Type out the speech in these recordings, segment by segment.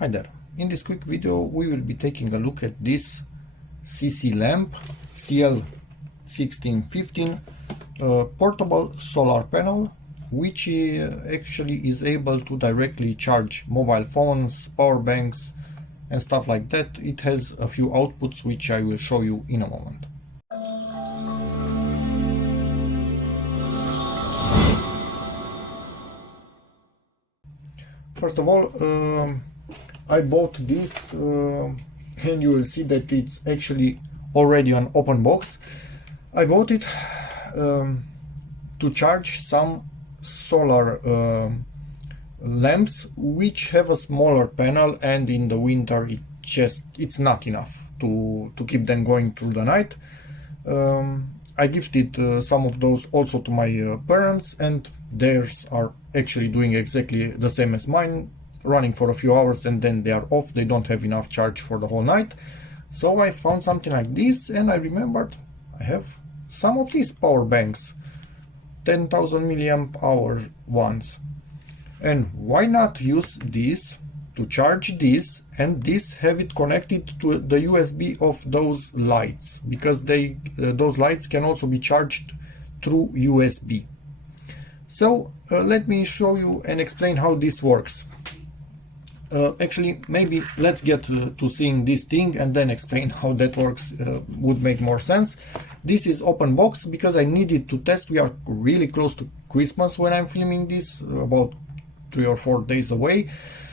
Hi there. In this quick video we will be taking a look at this CcLamp CL-1615 portable solar panel, which actually is able to directly charge mobile phones, power banks and stuff like that. It has a few outputs which I will show you in a moment. First of all, I bought this and you will see that it's actually already an open box. I bought it to charge some solar lamps which have a smaller panel, and in the winter it's not enough to keep them going through the night. I gifted some of those also to my parents, and theirs are actually doing exactly the same as mine, running for a few hours and then they are off. They don't have enough charge for the whole night. So I found something like this and I remembered I have some of these power banks, 10,000 milliamp hour ones, and why not use this to charge this, and this have it connected to the USB of those lights, because those lights can also be charged through USB. So let me show you and explain how this works. Actually, maybe let's get to seeing this thing and then explain how that works. Would make more sense. This is open box because I needed to test. We are really close to Christmas when I'm filming this, about 3 or 4 days away.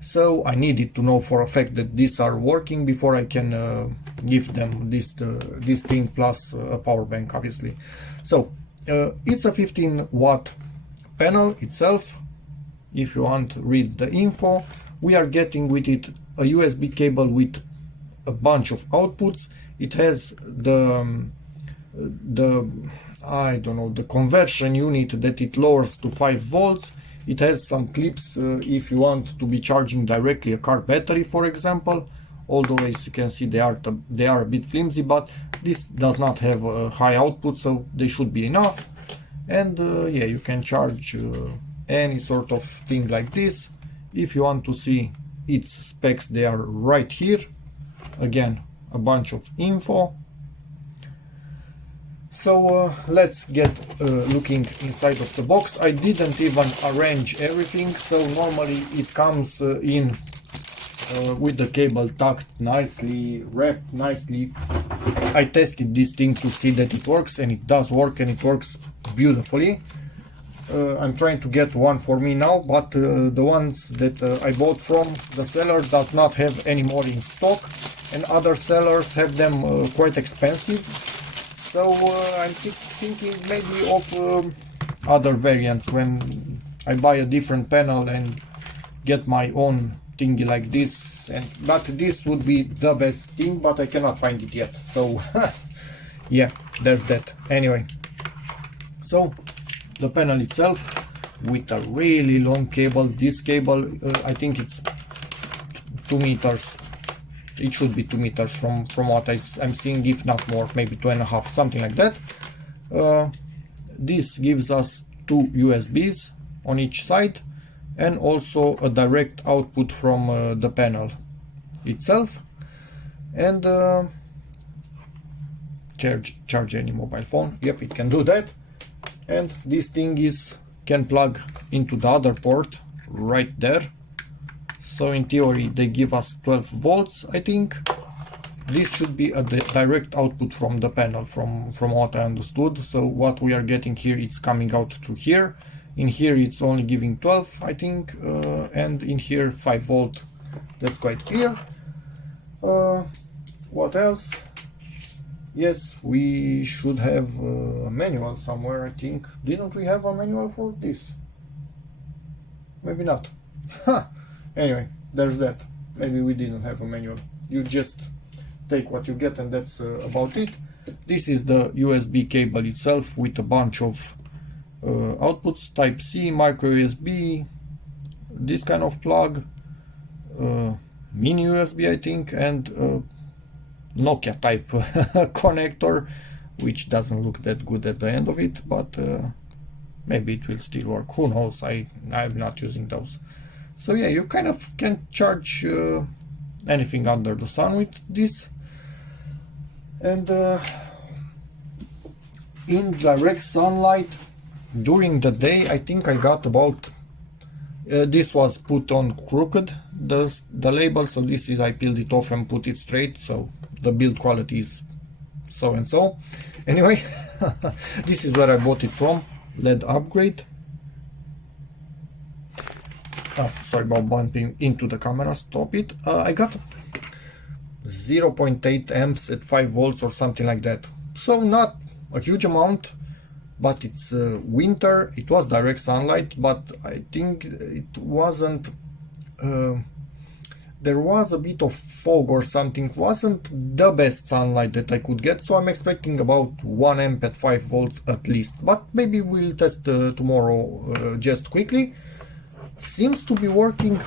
So I needed to know for a fact that these are working before I can give them this thing plus a power bank, obviously. So it's a 15 watt panel itself. If you want to read the info, we are getting with it a USB cable with a bunch of outputs. It has the I don't know, the conversion unit that it lowers to 5 volts. It has some clips if you want to be charging directly a car battery, for example. Although, as you can see, they are a bit flimsy, but this does not have a high output, so they should be enough. And yeah, you can charge any sort of thing like this. If you want to see its specs, they are right here. Again, a bunch of info. So let's get looking inside of the box. I didn't even arrange everything, so normally it comes in with the cable tucked nicely, wrapped nicely. I tested this thing to see that it works, and it does work, and it works beautifully. I'm trying to get one for me now, but the ones that I bought from the seller does not have any more in stock, and other sellers have them quite expensive. So I'm thinking maybe of other variants when I buy a different panel and get my own thingy like this. But this would be the best thing, but I cannot find it yet. So yeah, there's that. Anyway, so the panel itself with a really long cable. This cable, I think it's 2 meters. It should be 2 meters from what I'm seeing, if not more, maybe 2.5, something like that. This gives us 2 USBs on each side, and also a direct output from the panel itself, and charge any mobile phone. Yep, it can do that. And this thing can plug into the other port right there. So in theory they give us 12 volts, I think. This should be a direct output from the panel, from what I understood. So what we are getting here, it's coming out through here. In here it's only giving 12, I think, and in here 5 volt. That's quite clear. What else? Yes, we should have a manual somewhere, I think. Didn't we have a manual for this? Maybe not. Anyway, there's that. Maybe we didn't have a manual. You just take what you get, and that's about it. This is the USB cable itself with a bunch of outputs: Type C, micro USB, this kind of plug, mini USB, I think, and Nokia type connector, which doesn't look that good at the end of it, but maybe it will still work. Who knows? I'm not using those. So yeah, you kind of can charge anything under the sun with this. And in direct sunlight during the day, I think I got about this was put on crooked, the label, so this is, I peeled it off and put it straight, so the build quality is so and so. Anyway, this is where I bought it from, LED upgrade. Sorry about bumping into the camera, stop it. I got 0.8 amps at 5 volts or something like that, so not a huge amount, but it's winter. It was direct sunlight, but I think it wasn't there was a bit of fog or something, wasn't the best sunlight that I could get, so I'm expecting about 1 amp at 5 volts at least, but maybe we'll test tomorrow just quickly. Seems to be working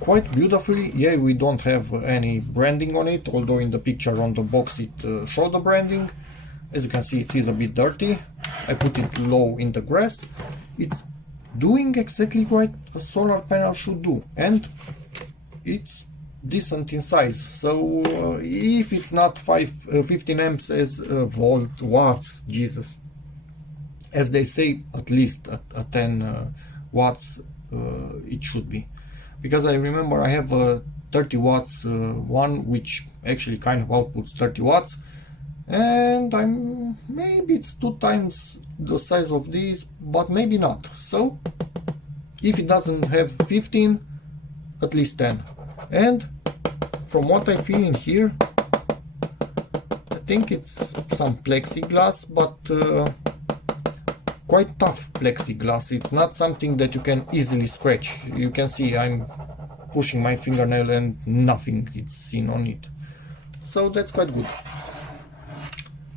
quite beautifully. Yeah, we don't have any branding on it, although in the picture on the box it showed the branding. As you can see, it is a bit dirty. I put it low in the grass. It's doing exactly what a solar panel should do, and it's decent in size. So if it's not 15 amps as watts, Jesus, as they say, at least at 10 watts it should be, because I remember I have a 30 watts one which actually kind of outputs 30 watts, and maybe it's 2 times the size of this, but maybe not. So if it doesn't have 15, at least 10. And from what I feel in here, I think it's some plexiglass, but quite tough plexiglass. It's not something that you can easily scratch. You can see I'm pushing my fingernail and nothing is seen on it, so that's quite good.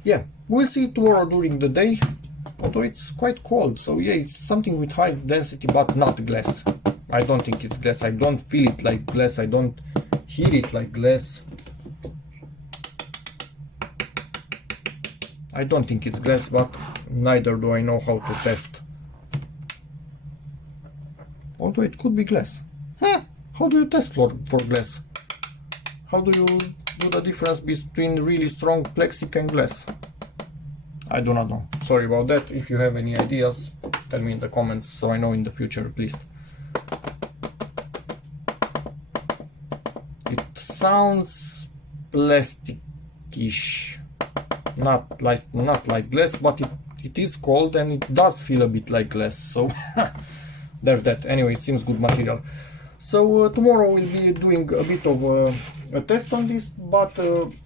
Yeah, we'll see tomorrow during the day, although it's quite cold. So yeah, it's something with high density, but not glass. I don't think it's glass. I don't feel it like glass. I don't hear it like glass. I don't think it's glass, but neither do I know how to test. Although it could be glass. How do you test for glass? How do you do the difference between really strong plastic and glass? I do not know. Sorry about that. If you have any ideas, tell me in the comments so I know in the future at least. It sounds plasticish. Not like glass, but it is cold and it does feel a bit like glass, so there's that. Anyway, it seems good material. So tomorrow we'll be doing a bit of a test on this, but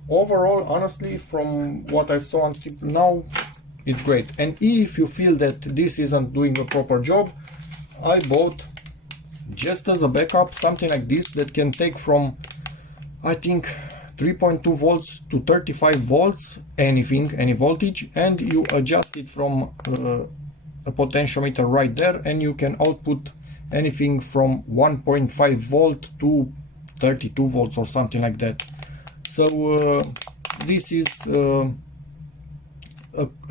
overall, honestly, from what I saw until now, it's great. And if you feel that this isn't doing a proper job, I bought, just as a backup, something like this that can take from, I think, 3.2 volts to 35 volts, any voltage, and you adjust it from a potentiometer right there, and you can output anything from 1.5 volt to 32 volts or something like that. So this is a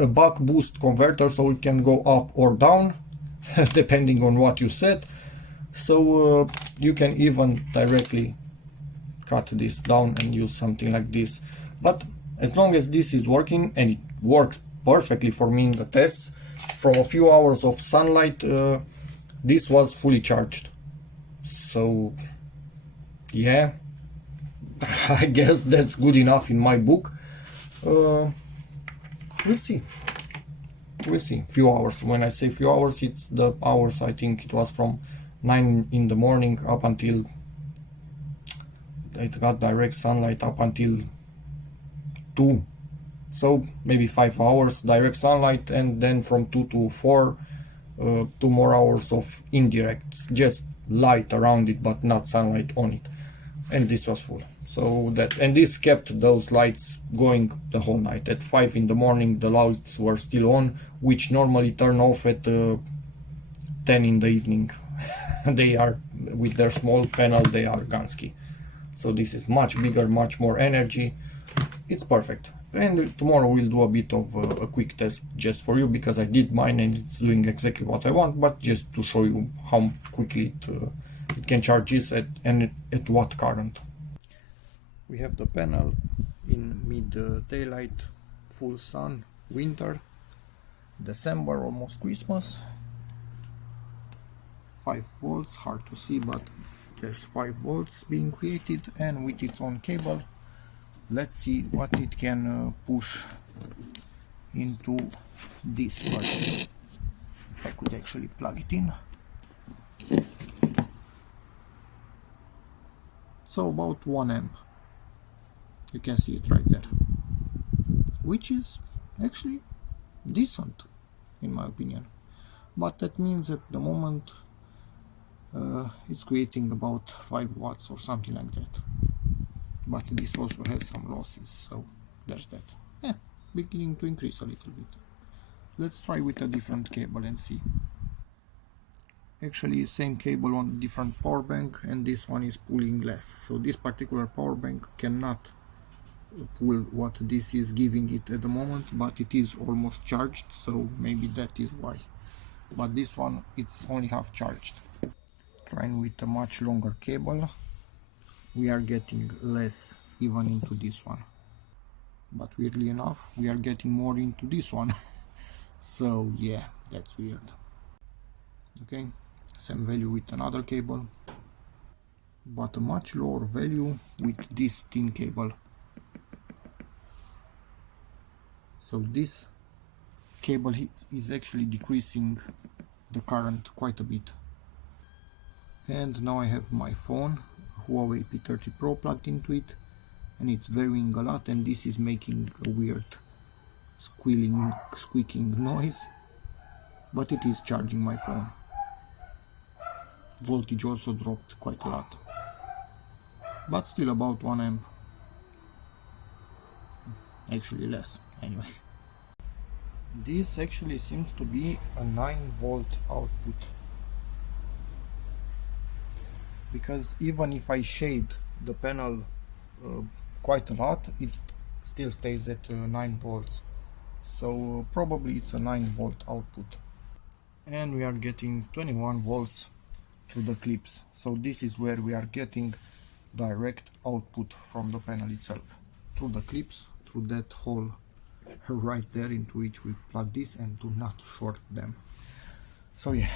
buck boost converter, so it can go up or down depending on what you set. So you can even directly cut this down and use something like this. But as long as this is working, and it worked perfectly for me in the tests, from a few hours of sunlight, this was fully charged. So yeah, I guess that's good enough in my book. We'll see. Few hours. When I say few hours, it's the hours, I think it was from 9 in the morning up until it got direct sunlight up until 2, so maybe 5 hours direct sunlight, and then from 2 to 4 2 more hours of indirect, just light around it but not sunlight on it, and this was full. So that, and this kept those lights going the whole night. At 5 in the morning the lights were still on, which normally turn off at 10 in the evening. They are, with their small panel, they are Gansky. So this is much bigger, much more energy. It's perfect. And tomorrow we'll do a bit of a quick test just for you, because I did mine and it's doing exactly what I want, but just to show you how quickly it can charge this at what current. We have the panel in mid daylight, full sun, winter, December, almost Christmas. 5 volts, hard to see, but there's 5 volts being created, and with its own cable. Let's see what it can push into this first. If I could actually plug it in. So about 1 amp. You can see it right there, which is actually decent in my opinion, but that means at the moment it's creating about 5 watts or something like that, but this also has some losses, so there's that. Yeah, beginning to increase a little bit. Let's try with a different cable and see. Actually same cable on different power bank, and this one is pulling less, so this particular power bank cannot pull what this is giving it at the moment, but it is almost charged, so maybe that is why. But this one, it's only half charged. Trying with a much longer cable, we are getting less even into this one, but weirdly enough we are getting more into this one. So yeah, that's weird. Okay, same value with another cable, but a much lower value with this thin cable. So this cable is actually decreasing the current quite a bit. And now I have my phone, Huawei P30 Pro, plugged into it, and it's varying a lot, and this is making a weird squeaking noise, but it is charging my phone. Voltage also dropped quite a lot, but still about 1 amp. Actually less, anyway. This actually seems to be a 9 volt output, because even if I shade the panel quite a lot, it still stays at 9 volts, so probably it's a 9 volt output. And we are getting 21 volts through the clips, so this is where we are getting direct output from the panel itself, through the clips, through that hole right there into which we plug this, and do not short them. So yeah,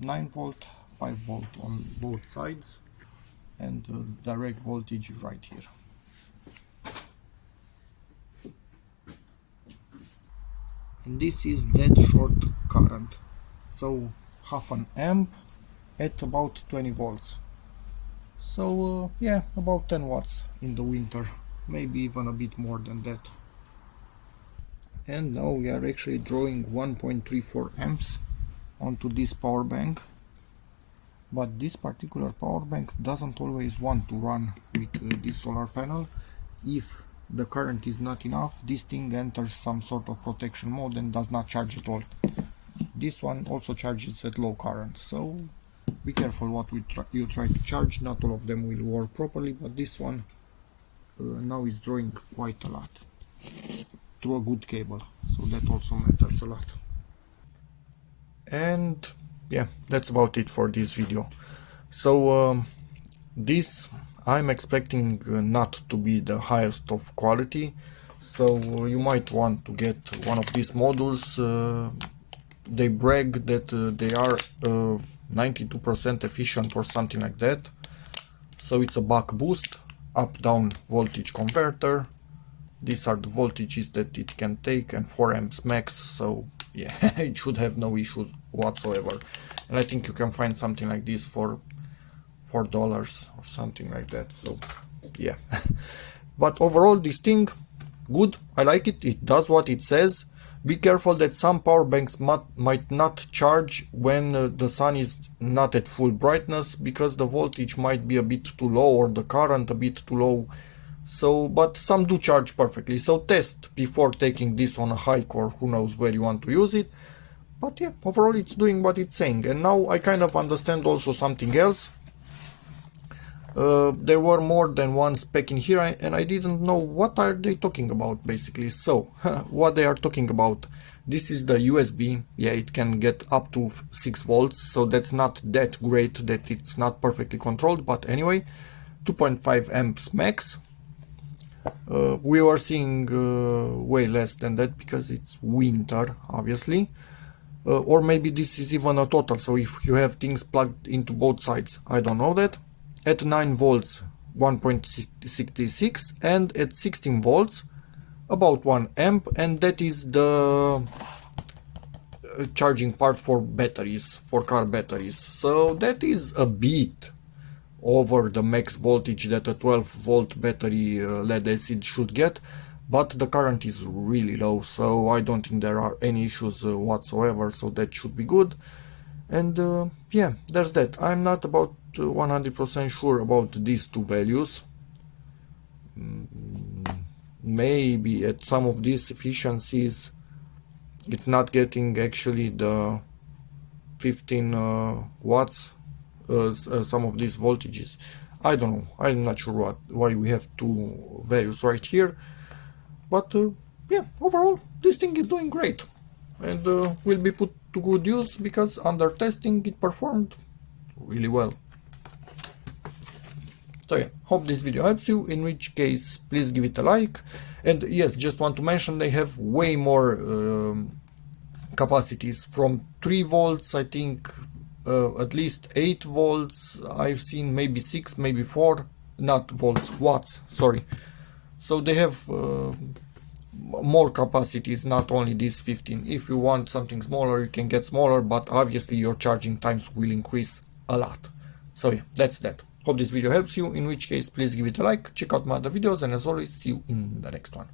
9 volt, 5 volt on both sides, and direct voltage right here. And this is that short current, so half an amp at about 20 volts. So yeah, about 10 watts in the winter, maybe even a bit more than that. And now we are actually drawing 1.34 amps onto this power bank, but this particular power bank doesn't always want to run with this solar panel. If the current is not enough, this thing enters some sort of protection mode and does not charge at all. This one also charges at low current, so be careful what you try to charge. Not all of them will work properly, but this one now is drawing quite a lot through a good cable, so that also matters a lot. And yeah, that's about it for this video. So this I'm expecting not to be the highest of quality, so you might want to get one of these modules. They brag that they are 92% efficient or something like that. So it's a buck boost, up down voltage converter. These are the voltages that it can take, and 4 amps max, so yeah, it should have no issues whatsoever. And I think you can find something like this for $4 or something like that, so yeah. But overall, this thing, good, I like it, it does what it says. Be careful that some power banks might not charge when the sun is not at full brightness, because the voltage might be a bit too low or the current a bit too low. So, but some do charge perfectly, so test before taking this on a hike or who knows where you want to use it. But yeah, overall it's doing what it's saying. And now I kind of understand also something else. There were more than one spec in here, and I didn't know what are they talking about basically. So what they are talking about, This is the USB. Yeah, it can get up to 6 volts, so that's not that great that it's not perfectly controlled, but anyway, 2.5 amps max. We were seeing way less than that because it's winter, obviously. Or maybe this is even a total, so if you have things plugged into both sides, I don't know that. At 9 volts 1.66 and at 16 volts about 1 amp, and that is the charging part for batteries, for car batteries. So that is a bit over the max voltage that a 12 volt battery lead acid should get, but the current is really low, so I don't think there are any issues whatsoever, so that should be good. And yeah, there's that. I'm not about 100% sure about these two values. Maybe at some of these efficiencies it's not getting actually the 15 watts, some of these voltages. I don't know, I'm not sure why we have two values right here, but yeah, overall this thing is doing great and will be put to good use because under testing it performed really well. So yeah, hope this video helps you, in which case please give it a like. And yes, just want to mention they have way more capacities, from 3 volts, I think at least 8 volts I've seen, maybe 6, maybe 4, not volts, watts, sorry. So they have more capacities, not only this 15. If you want something smaller, you can get smaller, but obviously your charging times will increase a lot. So yeah, that's that. Hope this video helps you, in which case please give it a like, check out my other videos, and as always, see you in the next one.